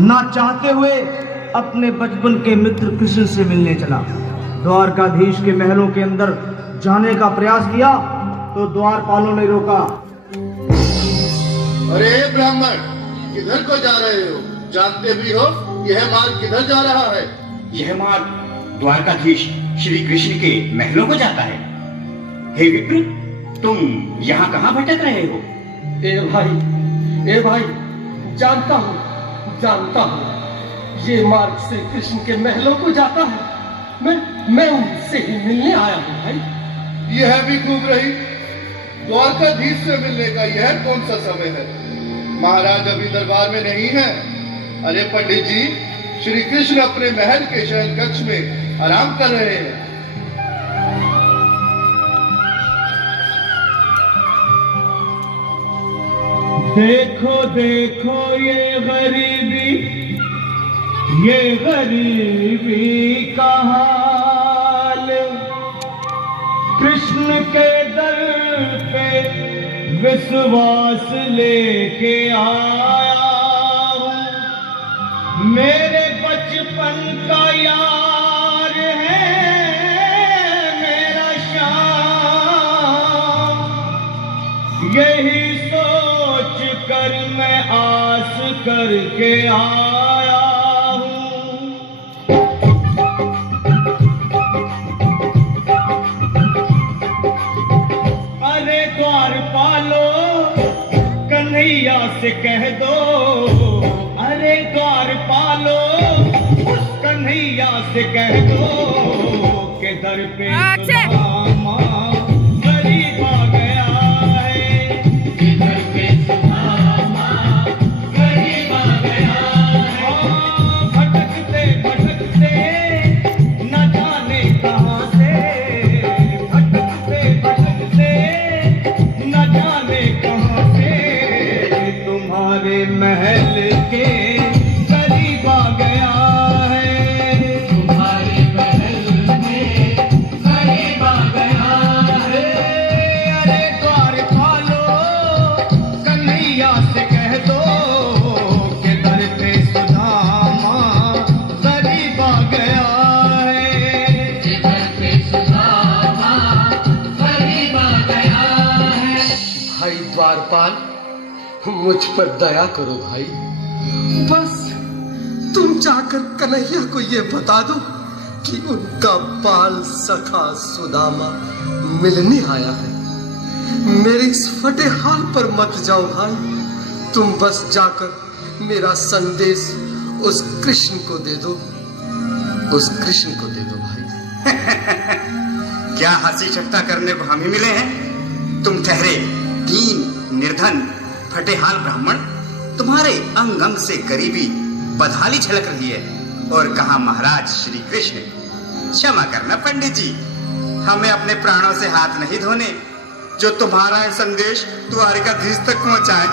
ना चाहते हुए अपने बचपन के मित्र कृष्ण से मिलने चला। द्वारकाधीश के महलों के अंदर जाने का प्रयास किया तो द्वारपालों ने रोका। अरे ब्राह्मण, किधर को जा रहे हो? जानते भी हो यह मार्ग किधर जा रहा है? यह मार्ग द्वारकाधीश श्री कृष्ण के महलों को जाता है। हे विप्र, तुम यहाँ कहाँ भटक रहे हो? ए भाई, जानता हूँ, ये मार्ग श्री कृष्ण के महलों को जाता है। मैं उनसे ही मिलने आया हूँ भाई। यह भी खूब रही। द्वारकाधीश से मिलने का यह कौन सा समय है? महाराज अभी दरबार में नहीं है। अरे पंडित जी, श्री कृष्ण अपने महल के शयन कक्ष में आराम कर रहे हैं। देखो देखो ये गरीबी का हाल, कृष्ण के दर पे विश्वास लेके आया हूँ। मेरे बचपन का यार है मेरा श्याम, यही सोच कर मैं आस करके आया हूँ। अरे द्वारपालो, कन्हैया से कह दो, अरे द्वारपालो, उस कन्हैया से कह दो के दर पे सुदामा गरीब आ गया है। के दर पे सुदामा गरीब आ गया है। भटकते भटकते न जाने कहाँ से, भटकते भटकते न जाने कहाँ से तुम्हारे महल के करीब आ गया है। तुम्हारे महल में करीब आ गया है। अरे द्वारपालो, कन्हैया से कह दो के दर पे सुदामा करीब आ गया है। के दर पे सुदामा करीब आ गया है। भाई द्वारपाल, मुझ पर दया करो भाई। बस तुम जाकर कन्हैया को ये बता दो कि उनका बाल सखा सुदामा मिलने आया है। मेरे इस फटे हाल पर मत जाओ भाई। तुम बस जाकर मेरा संदेश उस कृष्ण को दे दो, उस कृष्ण को दे दो भाई। क्या हंसी ठट्टा करने को हम ही मिले हैं? तुम ठहरे दीन निर्धन फटेहाल ब्राह्मण, तुम्हारे अंग अंग से गरीबी बदहाली झलक रही है। और कहा महाराज श्री कृष्ण। क्षमा करना पंडित जी, हमें अपने प्राणों से हाथ नहीं धोने जो तुम्हारा संदेश द्वारकाधीश तक पहुंचाए।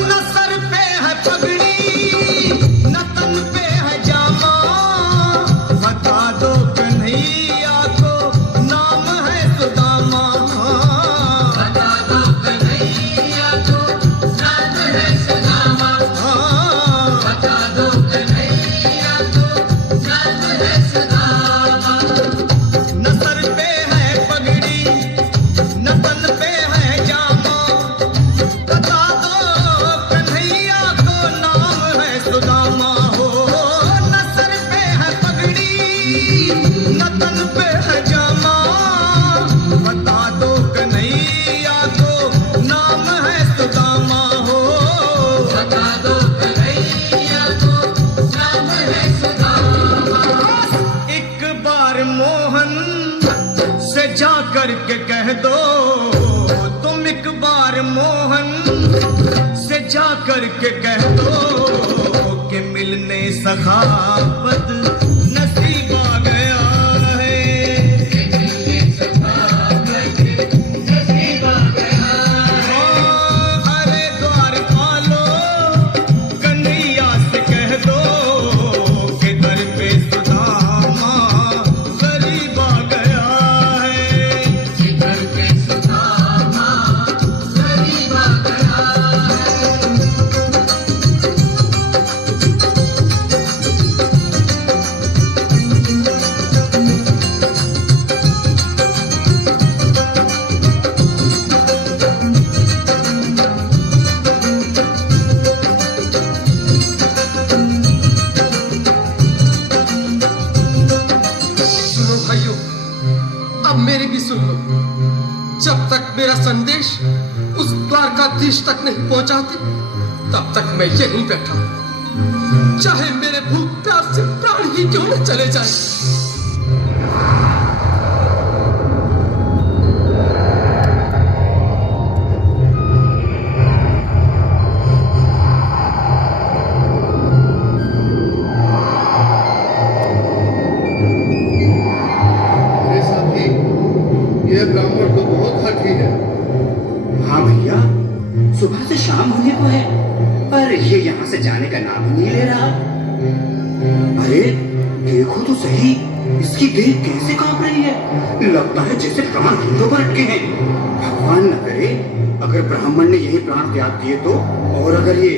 न सर पे है पगड़ी, न तन पे है जामा, बता दो कन्हैया को नाम है सुदामा। बता दो कन्हैया को नाम है सुदामा। बता दो कन्हैया को नाम है सुदामा। न सर पे है पगड़ी, न तन पे है जामा, बता दो कन्हैया को नाम है सुदामा। हो न सर पे है पगड़ी, न तन पे है जामा, बता दो कन्हैया को नाम है सुदामा। हो बता दो कन्हैया को नाम है सुदामा। एक बार मोहन से जा करके कह दो, तुम एक बार मोहन से जा करके कह दो कि मिलने सखावत नसीब आ गया है। मिलने सखावत नसीब आ गया है। अरे द्वारपालो, कन्हैया से कह दो कि दर पे सुदामा गरीब आ गया है। कि दर पे सुदामा गरीब आ गया द्वारकाधीश तक नहीं पहुंचाते तब तक मैं यहीं बैठा हूं। चाहे मेरे भूख प्यास से प्राण ही क्यों न चले जाए। अरे साथी, ये ब्राह्मण तो बहुत हठी है। हाँ भैया, सुबह से शाम होने को है पर ये यहाँ से जाने का नाम ही नहीं ले रहा। अरे देखो तो सही, इसकी देह कैसे कांप रही है। लगता है जैसे प्राण घुटनों पर अटके हैं। भगवान न करे अगर ब्राह्मण ने यही प्राण त्याग दिए तो, और अगर ये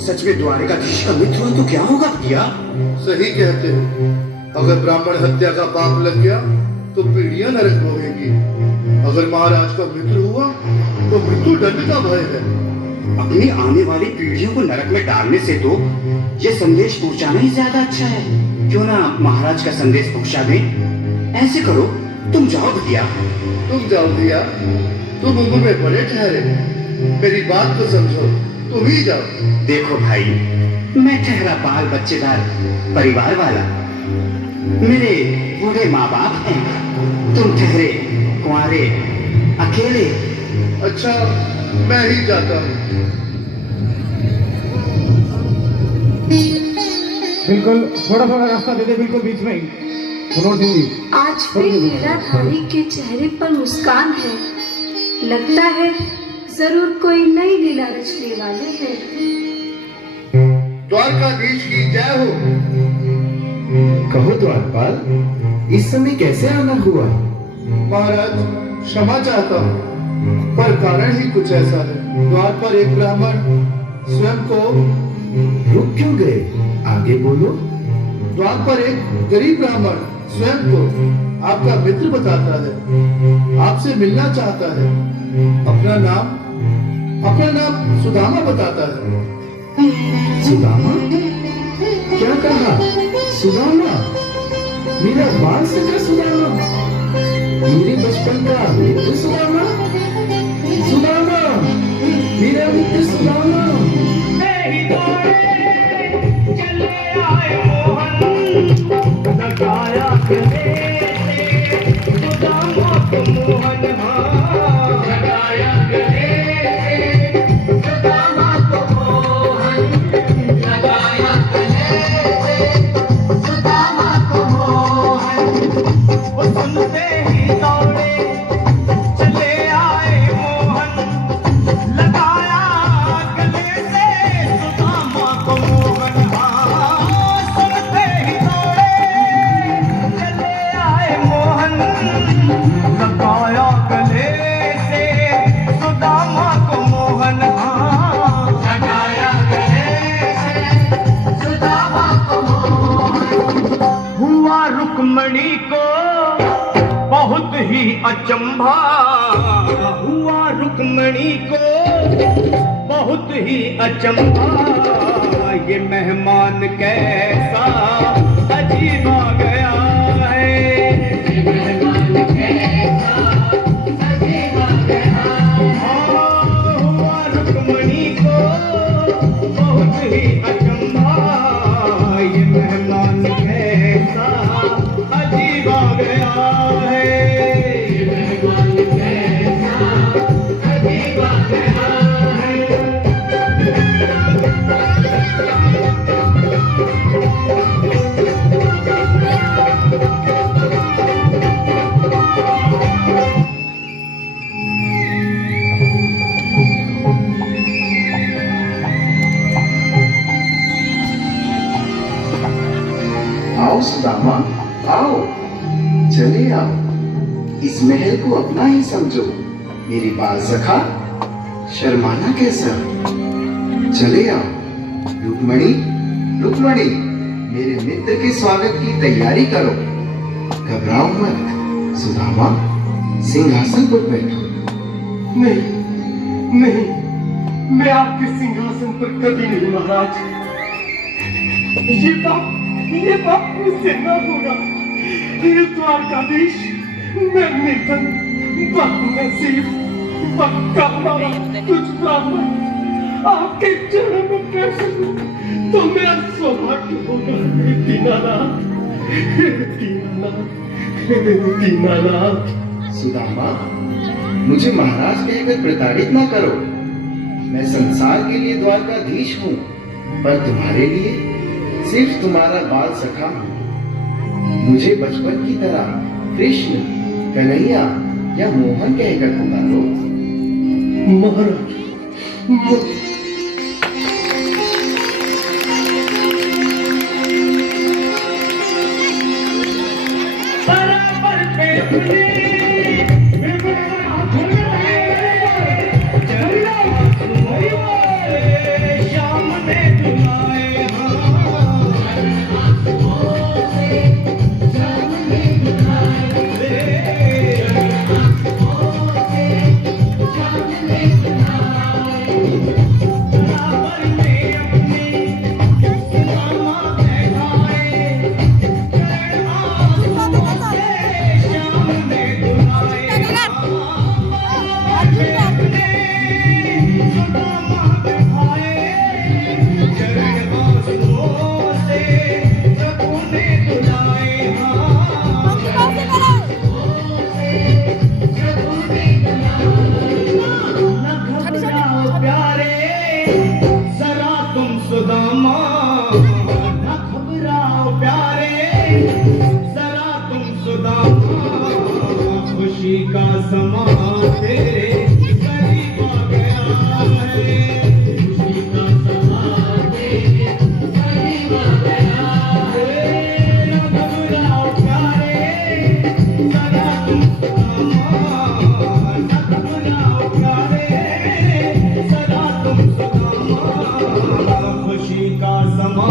सच में द्वारकाधीश का मित्र हो तो क्या होगा भैया। सही कहते हो, अगर ब्राह्मण हत्या का पाप लग गया तो पीढ़ियां नरक भोगेंगी। अगर महाराज का मित्र हुआ तो मृत्यु दंड का भय है। अपनी आने वाली पीढ़ियों को नरक में डालने से तो ये संदेश पहुंचाना ही ज्यादा अच्छा है। क्यों ना महाराज का संदेश पहुंचा दें। ऐसे करो, तुम जाओ भैया। तुम जाओ भैया, तुम उम्र में बड़े ठहरे, मेरी बात को समझो, तुम ही जाओ। देखो भाई, मैं ठहरा बाल बच्चेदार परिवार वाला, मेरे बूढ़े माँ बाप हैं। तुम ठहरे कुंवारे अकेले। अच्छा, मैं ही जाता हूँ। बिल्कुल थोड़ा थोड़ा रास्ता दे दे, बिल्कुल बीच में ही। मनोहर सिंह जी, आज फिर लीलाधारी के चेहरे पर मुस्कान है। लगता है जरूर कोई नई लीला रचने वाले हैं। द्वारकाधीश की जय हो। कहो द्वारपाल, इस समय कैसे आना हुआ? महाराज, क्षमा चाहता हूँ, पर कारण ही कुछ ऐसा है। द्वार पर एक ब्राह्मण स्वयं को रुक क्यों गए? आगे बोलो। द्वार पर एक गरीब ब्राह्मण स्वयं को आपका मित्र बताता है, आपसे मिलना चाहता है। अपना नाम सुदामा बताता है। सुदामा? क्या कहा? सुदामा? मेरा बाल सका सुदामा? मेरे बचपन का मित्र सुदामा? सुदामा, मेरा मित्र सुदामा। चले आए मोहन, लगाया गले से सुदामा को मोहन। हाँ, लगाया गले से सुदामा को मोहन, लगाया गले से सुदामा को मोहन। वो सुनते ही दौड़े चले आए मोहन, लगाया गले से सुदामा को मोहन। हाँ, सुनते ही दौड़े चले आए मोहन, लगाया गले से सुदामा को मोहन। हाँ, लगाया गले से सुदामा को मोहन। हुआ रुक्मणी को बहुत ही अचंभा, हुआ रुक्मणी को बहुत ही अचंभा। ये मेहमान कैसा अजीब आ गया है, ये मेहमान कैसा अजीब आ गया है। हुआ रुक्मणी को बहुत ही अचंभा, ये मेहमान कैसा अजीब आ गया है, ये मेहमान कैसा अजीब आ गया है। आओ सुदामा, आओ, चले आओ। इस महल को अपना ही समझो। मेरी बाल सखा, शर्माना कैसा? चले आओ। रुक्मणी, रुक्मणी, मेरे मित्र के स्वागत की तैयारी करो। घबराओ मत। सुदामा, सिंहासन पर बैठो। नहीं, मैं आपके सिंहासन पर कभी नहीं महाराज। ये पाप मुझसे न होगा। ये द्वारकाधीश, मैं निर्धन, बदनसीब, पक्का तुझ ब्राह्मण आपके चरण में कैसे तो मेरा सौभाग्य होगा। दीनानाथ, दीनानाथ, दीनानाथ। सुदामा, मुझे महाराज कहकर प्रताड़ित ना करो। मैं संसार के लिए द्वारकाधीश हूँ, पर तुम्हारे लिए सिर्फ तुम्हारा बाल सखा हूँ। मुझे बचपन की तरह कृष्ण, कन्हैया या मोहन कहकर पुकारो। महाराज, बराबर पे शाम ने बुलाए सुदामा, न घबराओ प्यारे, जरा तुम सुदामा, खुशी का समा तेरे करीब आ गया है। खुशी का समा तेरे करीब आ गया है। न घबराओ प्यारे, जरा तुम सुदामा, न घबराओ प्यारे, जरा तुम सुदामा, खुशी का समा